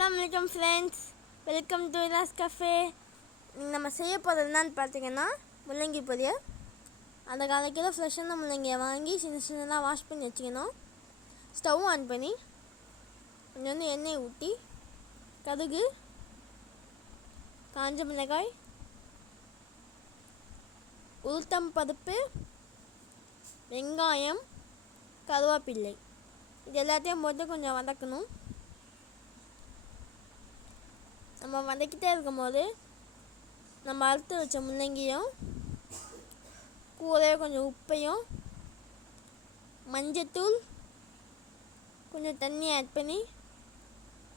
அஸ்லாம் வலைக்கம் friends welcome to இலாஸ் கஃபே நம்ம செய்ய போகிறது என்னன்னு பார்த்தீங்கன்னா முள்ளங்கி பொரியல். அந்த கால் ஃப்ரெஷ்ஷான முள்ளங்கியை வாங்கி சின்ன சின்னதாக வாஷ் பண்ணி வச்சுக்கணும். ஸ்டவ் ஆன் பண்ணி கொஞ்சோண்டு எண்ணெய் ஊற்றி கடுகு காஞ்ச மிளகாய் உளுத்தம் பருப்பு வெங்காயம் கருவேப்பிள்ளை இது எல்லாத்தையும் போட்டு கொஞ்சம் வதக்கணும் நம்ம வதக்கிட்டே இருக்கும்போது நம்ம அறுத்து வச்ச முள்ளங்கியும் கூடவே கொஞ்சம் உப்பையும் மஞ்சத்தூள் கொஞ்சம் தண்ணி ஆட் பண்ணி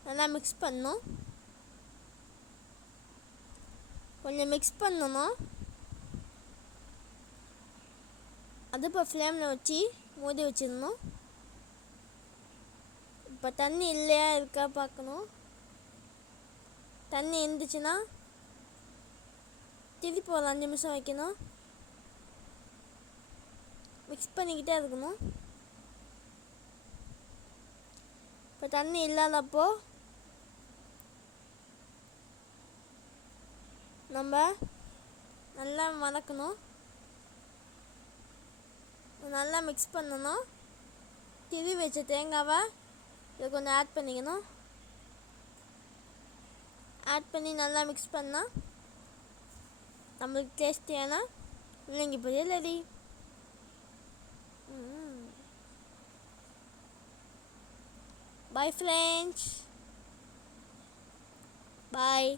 நல்லா மிக்ஸ் பண்ணணும். கொஞ்சம் மிக்ஸ் பண்ணணும். அடுப்பை ஃப்ளேமில் வச்சு மூடி வச்சிடணும். இப்போ தண்ணி இல்லையா இருக்கா பார்க்கணும். தண்ணி இருந்துச்சுன்னா திருப்பி ஒரு அஞ்சு நிமிஷம் வைக்கணும் மிக்ஸ் பண்ணிக்கிட்டே இருக்கணும் இப்போ தண்ணி இல்லாதப்போ நம்ம நல்லா வதக்கணும் நல்லா மிக்ஸ் பண்ணணும் திரி வச்ச தேங்காவை இதை கொஞ்சம் ஆட் பண்ணிக்கணும் ஆட் பண்ணி நல்லா மிக்ஸ் பண்ணால் நம்மளுக்கு டேஸ்டியான இல்லைங்க பொரியல் ரெடி பாய் ஃப்ரெண்ட்ஸ் பாய்